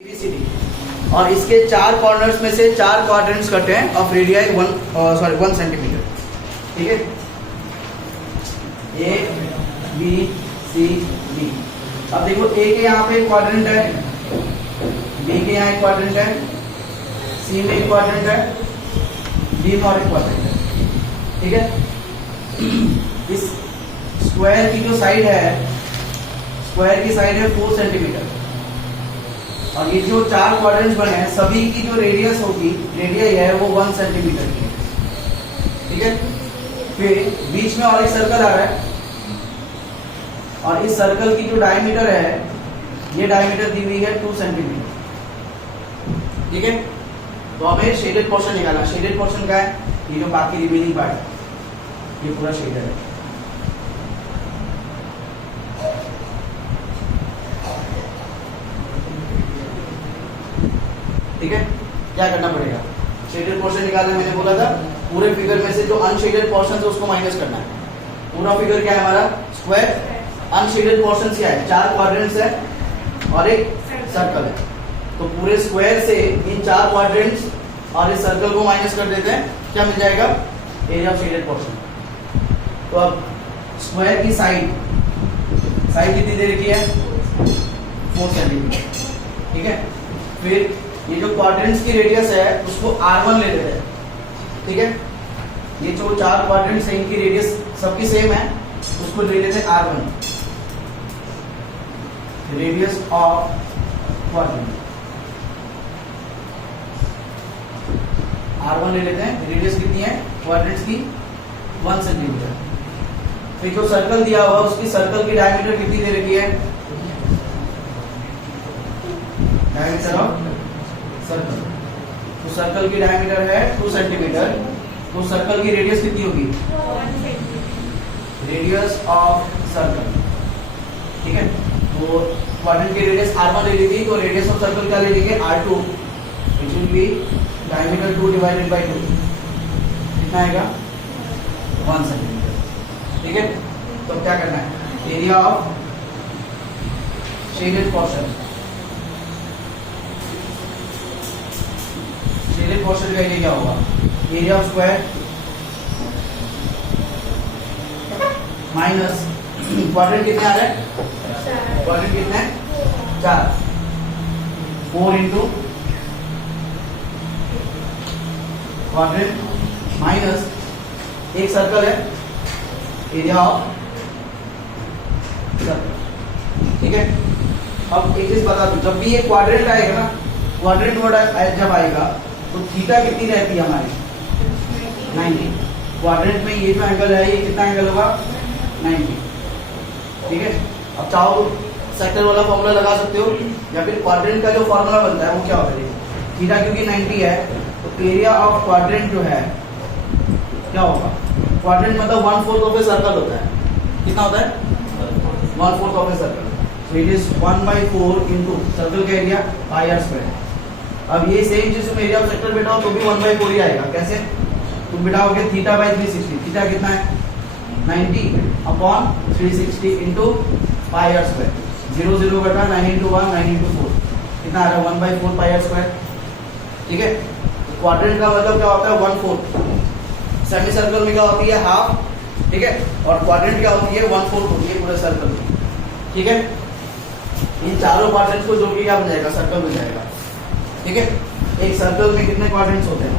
ABCD और इसके चार कॉर्नर्स में से चार क्वाड्रेंट्स कटे हैं ऑफ रेडियाई 1 सेंटीमीटर। ठीक है, A B C D। अब देखो A के यहाँ पे एक क्वाड्रेंट है, B के यहाँ एक क्वाड्रेंट है, C में एक क्वाड्रेंट है, D में और एक क्वाड्रेंट है। ठीक है, इस स्क्वायर की जो साइड है, स्क्वायर की साइड है 4 सेंटीमीटर और ये जो चार क्वाड्रेंट्स बने हैं सभी की जो रेडियस होगी, रेडियस है वो 1 सेंटीमीटर की है। ठीक है, फिर बीच में और एक सर्कल आ रहा है और इस सर्कल की जो डायमीटर है, ये डायमीटर दी हुई है 2 सेंटीमीटर। ठीक है, तो हमें शेडेड पोर्शन निकालना। शेडेड पोर्शन क्या है? ये जो बाकी रिमेनिंग पार्ट है ये पूरा शेडेड है। ठीक है, क्या करना पड़ेगा? शेडेड पोर्शन निकालना। मैंने बोला था पूरे फिगर में से जो अनशेडेड पोर्शन है उसको माइनस करना है। पूरा फिगर क्या है हमारा? स्क्वायर। अनशेडेड पोर्शन क्या है? 4 क्वाड्रेंट्स है और एक सर्कल है। तो पूरे स्क्वायर से इन 4 क्वाड्रेंट्स और इस सर्कल को माइनस कर देते हैं, क्या मिल जाएगा? Area of shaded portion. तो अब स्क्वायर की साइड कितनी दे रखी है? 4 सेंटीमीटर। ठीक है, फिर ये जो क्वाड्रेंट्स की रेडियस है उसको R1 ले लेते हैं। ठीक है, ये जो 4 क्वाड्रेंट्स हैं इनकी रेडियस सबकी सेम है, उसको ले लेते हैं R1, radius of quadrant. R1 ले लेते हैं। रेडियस कितनी है क्वाड्रेंट्स की? 1 सेंटीमीटर। फिर जो सर्कल दिया हुआ उसकी सर्कल की डायमीटर कितनी दे रखी है? Diameter of circle. तो सर्कल की डायमीटर है 2 सेंटीमीटर। तो सर्कल की रेडियस कितनी होगी? Radius of circle. ठीक है, तो क्वाड्रेंट की रेडियस R1 ले ली थी, तो रेडियस ऑफ सर्कल क्या ले लेंगे? R2, which will be diameter 2 divided by 2। कितना आएगा? 1 सेंटीमीटर। ठीक है, तो क्या करना है? Area of shaded portion. Shaded portion का एरिया क्या होगा? Area of square minus quadrant कितने आ रहे हैं? क्वाड्रेंट कितने हैं? 4। 4 इंटू क्वाड्रेंट माइनस एक सर्कल है, एरिया ऑफ सर्कल। ठीक है, अब एक चीज बता दूं, जब भी ये क्वाड्रेंट आएगा ना, क्वाड्रेंट वर्ड जब आएगा तो थीटा कितनी रहती है हमारी? 90। क्वाड्रेंट में ये जो एंगल है ये कितना एंगल होगा? 90। ठीक है, अब चाहो तो सेक्टर वाला फॉर्मूला लगा सकते हो या फिर क्वाड्रेंट का जो फॉर्मूला बनता है वो क्या होता है? थीटा क्योंकि 90 है तो एरिया ऑफ क्वाड्रेंट जो है क्या होगा? क्वाड्रेंट मतलब 1/4 ऑफ ए सर्कल होता है। कितना होता है? 1/4 of a circle. It is 1/4 into circle का एरिया πr²। अब ये सेम चीज तुम एरिया ऑफ सेक्टर बिठाओ तो भी 1/4 ही आएगा। कैसे? तुम बिठाओगे θ/360। थीटा कितना है? 90 अपॉन 360 इंटू πr²। 0 0 बटा 9 इंटू 1 9 इंटू 4 कितना आ रहा है? 1/4 πr²। ठीक है, क्वाड्रेंट का मतलब क्या होता है? 1/4। सेमी सर्कल में क्या होती है? हाफ। ठीक है, और क्वाड्रेंट क्या होती है? 1/4 होती है पूरे सर्कल में। ठीक है, इन चारों क्वाड्रेंट्स को जोड़ के क्या बन जाएगा? सर्कल बन जाएगा। ठीक है, एक सर्कल में कितने क्वाड्रेंट्स होते हैं?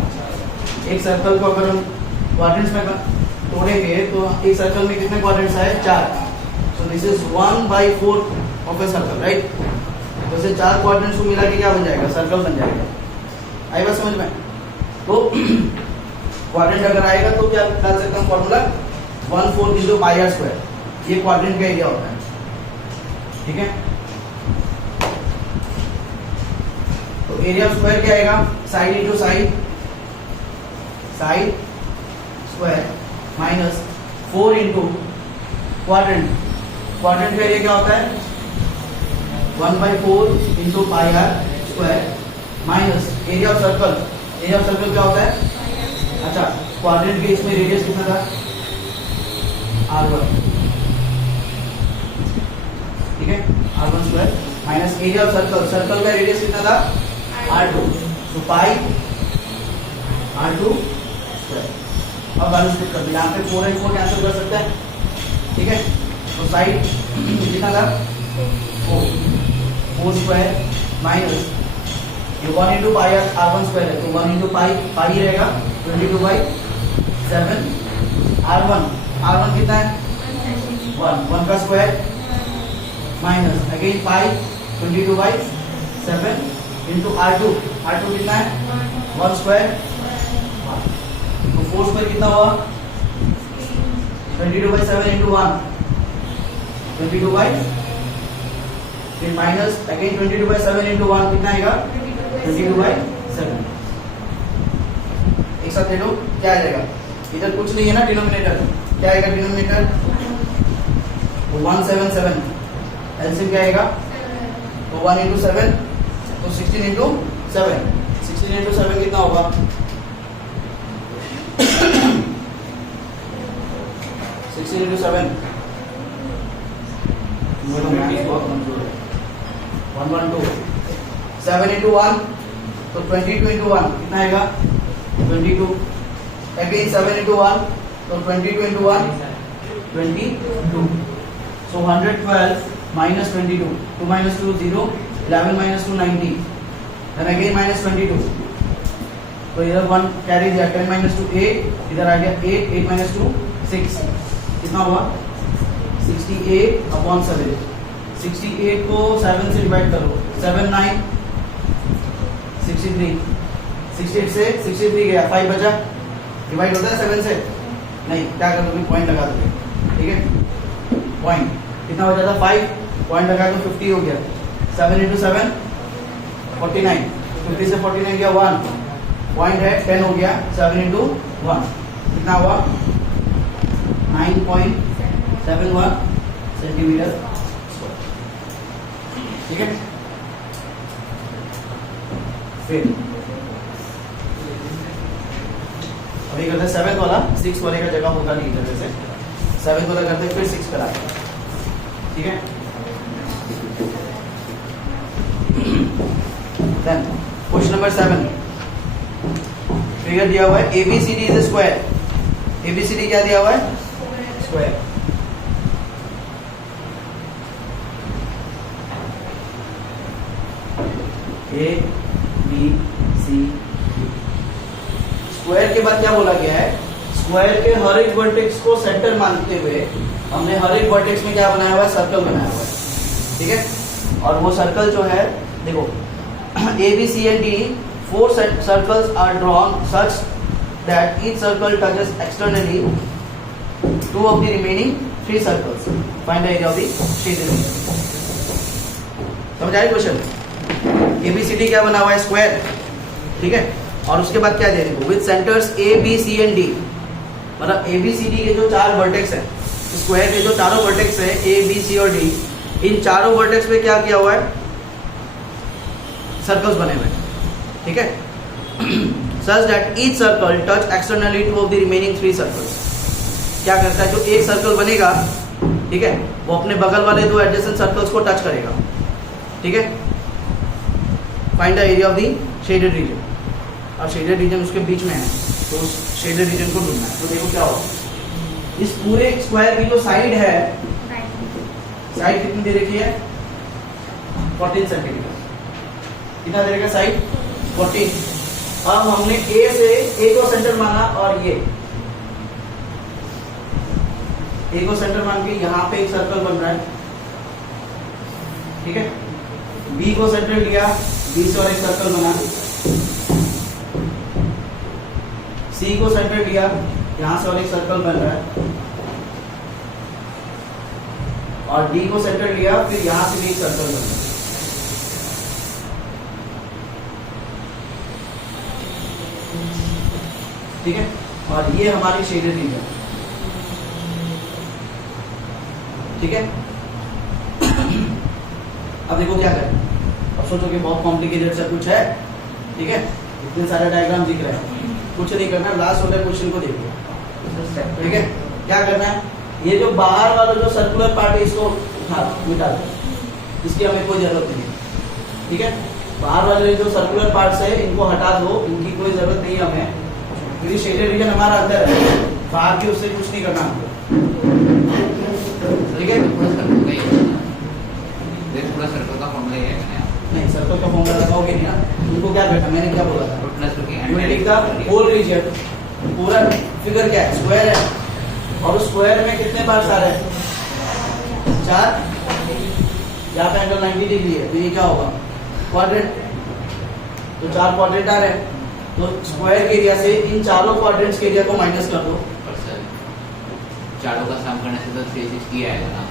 एक सर्कल को अगर हम क्वाड्रेंट्स में तोड़ेंगे तो एक सर्कल में कितने क्वाड्रेंट्स आए? 4। So this is 1/4 of a circle, right? वैसे 4 क्वाड्रेंट्स को मिला के क्या बन जाएगा? सर्कल बन जाएगा। आई बात समझ में? तो क्वाड्रेंट अगर आएगा तो क्या कर सकते हैं फॉर्मूला? 1/4 into πr²। ये क्वाड्रेंट का एरिया होता है। ठीक है, तो एरिया ऑफ स्क्वायर क्या आएगा? Side into side, side square minus 4 into quadrant. Quadrant का एरिया क्या होता है? 1/4 into πr² minus area of circle. Area of circle क्या होता है? अच्छा, क्वाड्रेंट के इसमें रेडियस कितना था? R1। ठीक है, R1² minus area of circle, circle का रेडियस कितना था r2, तो पाई r2 स्क्वायर। अब वैल्यू पुट कर दिया, यहाँ पे 4 और 4 कैंसिल कर सकते हैं, ठीक है। तो साइड कितना था 4 स्क्वायर माइनस ये 1 इंटू पाई r1 स्क्वायर है, तो 1 इंटू पाई रहेगा 22/7 r1 कितना है 1 का स्क्वायर माइनस अगेन पाई 22/7 इंटू r2 कितना है 1 स्क्वायर, तो 4 स्क्वायर कितना हुआ 22/7 इंटू 1 22 फिर माइनस अगेन 22/7 इंटू 1 कितना आएगा 22/7। एक साथ ले लो, क्या आ जाएगा, इधर कुछ नहीं है ना डिनोमिनेटर, क्या आएगा डिनोमिनेटर 177, एलसीएम क्या आएगा तो 1 इंटू 7 तो 16 इंटू 7, 16 इंटू 7 कितना होगा 16 इंटू 7 बहुत मंजूर है 112, 7 इंटू 1 तो 22 इंटू 1 कितना आएगा 22, अगेन 7 इंटू 1 तो 22 into 1 22, so 112 minus 22, 2 minus 2 0, 11 minus 2 90, then again minus 22, तो इधर 1 कैरी दिया 10 minus 2 8, इधर आ गया 8, 8 minus 2 6, कितना हुआ 68/7, 68 को 7 से डिवाइड करो 7 9 63, 68 से 63 गया 5 बचा, डिवाइड होता है 7 से नहीं, क्या कर दोगे पॉइंट लगा दोगे, ठीक है पॉइंट कितना हो जाता 5, पॉइंट लगा तो 50 हो गया, 7 इंटू 7 49, 50 से 49 गया 1, पॉइंट है 10 हो गया, 7 इंटू 1 कितना हुआ 9.71 सेंटीमीटर स्क्वायर, ठीक है। फिर अभी करते हैं 7th वाला, 6 वाले का जगह होता नहीं इधर से, 7th वाला करते हैं फिर 6 पर आते हैं, ठीक है। देन क्वेश्चन नंबर 7, फिगर दिया हुआ है ABCD is a square, ABCD क्या दिया हुआ है स्क्वायर, ABCD स्क्वायर के बाद क्या बोला गया है, स्क्वायर के हर एक वर्टेक्स को सेंटर मानते हुए हमने हर एक वर्टेक्स में क्या बनाया हुआ है सर्कल बनाया हुआ है, ठीक है। और वो सर्कल जो है देखो AB C and D 4 circles are drawn such that each circle touches externally 2 of the remaining 3 circles, find the area of the shaded region। समझ आया क्वेश्चन, ABCD क्या बना हुआ है स्क्वायर, ठीक है। और उसके बाद क्या दे देखो with centres A B C and D, मतलब ABCD के जो 4 वर्टेक्स है, स्क्वायर के जो चारों वर्टेक्स है A B C और D, इन चारों वर्टेक्स पे क्या किया हुआ है सर्कल्स बने हुए हैं, ठीक है। Such that each circle touch externally 2 of the remaining 3 circles, क्या करता है जो एक सर्कल बनेगा, ठीक है, वो अपने बगल वाले 2 एडजेसेंट सर्कल्स को टच करेगा, ठीक है। Find the area of the shaded region, और शेडेड रीजन उसके बीच में है, तो उस शेडेड रीजन को ढूंढना है। तो देखो क्या होगा, इस पूरे स्क्वायर की जो साइड है, साइड कितनी दे रखी है 14 सेंटीमीटर, कितना दे रखा साइड 14। अब हमने A को सेंटर माना और ये A को सेंटर मान के यहाँ पे एक सर्कल बन रहा है, ठीक है। B को सेंटर लिया, B से और एक सर्कल बना, C को सेंटर लिया, यहाँ से और एक सर्कल बन रहा है, और D को सेंटर लिया, फिर यहाँ से भी एक सर्कल बन रहा है, ठीक है। और ये हमारी शेडेड रीजन, ठीक है। अब देखो क्या करें, अब सोचो कि बहुत कॉम्प्लिकेटेड सा कुछ है, ठीक है, इतने सारे डायग्राम दिख रहे हैं, कुछ नहीं करना, लास्ट वाले क्वेश्चन को देखो, ठीक है। क्या करना है, ये जो बाहर वाला जो सर्कुलर पार्ट है इसको मिटा दो, इसकी हमें कोई जरूरत नहीं है, ठीक है। बाहर वाले जो सर्कुलर पार्ट्स है इनको हटा दो, इनकी कोई जरूरत नहीं है हमें, क्योंकि शेडेड रीजन हमारा अंदर है, बाहर की उससे कुछ नहीं करना हमको, ठीक है। पूरा सर्कल का फॉर्मूला ये है नहीं, सर्कल का फॉर्मूला लगाओगे नहीं ना, उनको क्या करना, मैंने क्या बोला था, यूनिट का होल रीजन, पूरा फिगर क्या है, स्क्वायर है, और उस स्क्वायर में कितने पार्ट्स आ रहे हैं, 4, यहाँ पे एंगल 90 डिग्री है, तो ये क्या होगा, क्वाड्रेंट, तो 4 क्वाड्रेंट आ रहे हैं, तो स्क्वायर के एरिया से इन चारों क्वाड्रेंट्स के एरिया को माइनस कर दो। चारों का सम करने से तो 360 आएगा ना,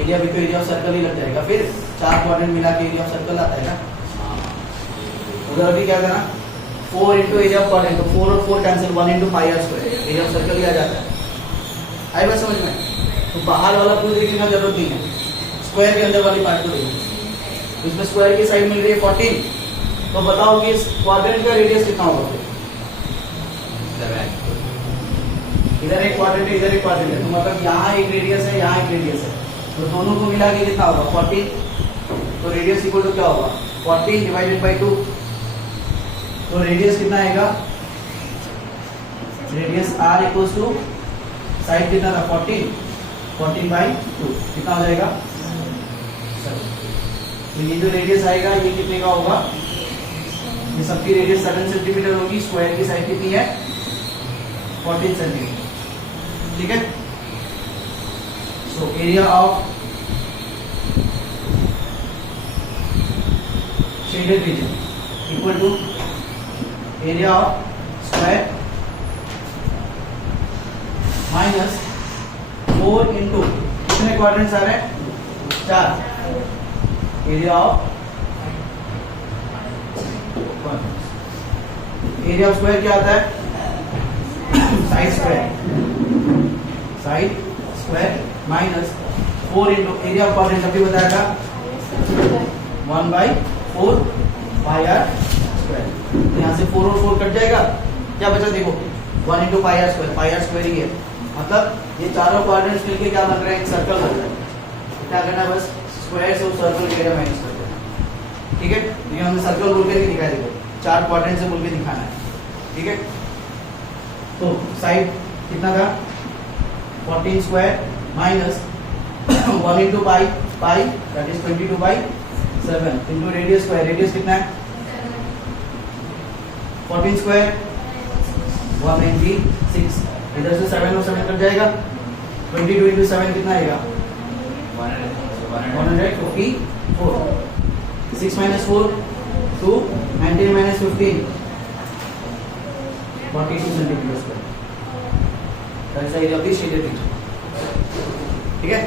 एरिया भी तो एरिया ऑफ सर्कल ही लग जाएगा, फिर 4 क्वाड्रेंट मिला के एरिया ऑफ सर्कल आता है ना। उधर अभी क्या करना, 4 इंटू एरिया ऑफ क्वाड्रेंट, तो 4 और 4 cancel, 1 into pi r square, area of circle ही आ जाता है। आई बात समझ में? तो बाहर वाला पूरी देखने का जरूरत नहीं है, स्क्वायर के अंदर वाली पार्ट को देखो, इसमें स्क्वायर की साइड मिल रही है 14, तो बताओ कि इस क्वाड्रेंट का रेडियस कितना होगा, इधर एक क्वाड्रेंट है, इधर एक क्वाड्रेंट है, तो मतलब यहाँ एक रेडियस है, यहाँ एक रेडियस है, तो दोनों को मिला के कितना होगा 14, तो रेडियस इक्वल टू क्या होगा 14 डिवाइडेड बाई 2, तो रेडियस कितना आएगा, radius r equals to side कितना था 14 बाई 2, कितना हो जाएगा 7। तो ये जो रेडियस आएगा ये कितने का होगा, ये सबकी रेडियस 7 सेंटीमीटर होगी, स्क्वायर की साइड कितनी है 14 सेंटीमीटर, ठीक है। So area of shaded region equal to area of square minus 4 into कितने क्वाड्रेंट्स आ रहे हैं 4, एरिया ऑफ स्क्वायर क्या आता है side square minus 4 into area of quadrant अभी बताया था 1/4 पाई आर स्क्वायर, यहाँ से 4 और 4 कट जाएगा, क्या बचा देखो 1 इंटू पाई आर स्क्वायर ही है, मतलब ये चारों क्वाड्रेंट्स मिलके क्या बन रहा है, एक सर्कल बन रहा है, क्या करना है बस स्क्वायर से उस सर्कल के एरिया माइनस कर देना, ठीक है। ये हमने सर्कल बोल के नहीं दिखाया, देखो 4 क्वाड्रेंट से बोल के दिखाना है, ठीक है। तो साइड कितना था 14 square minus 1 into pi that is 22/7 into radius square, radius कितना है 14 स्क्वायर 196, इधर से 7 और 7 कट जाएगा, 22 इंटू 7 कितना आएगा 154, 6 minus 4 2, 19 minus 15 42 centimetre square, that's the area of the shaded region, ठीक है।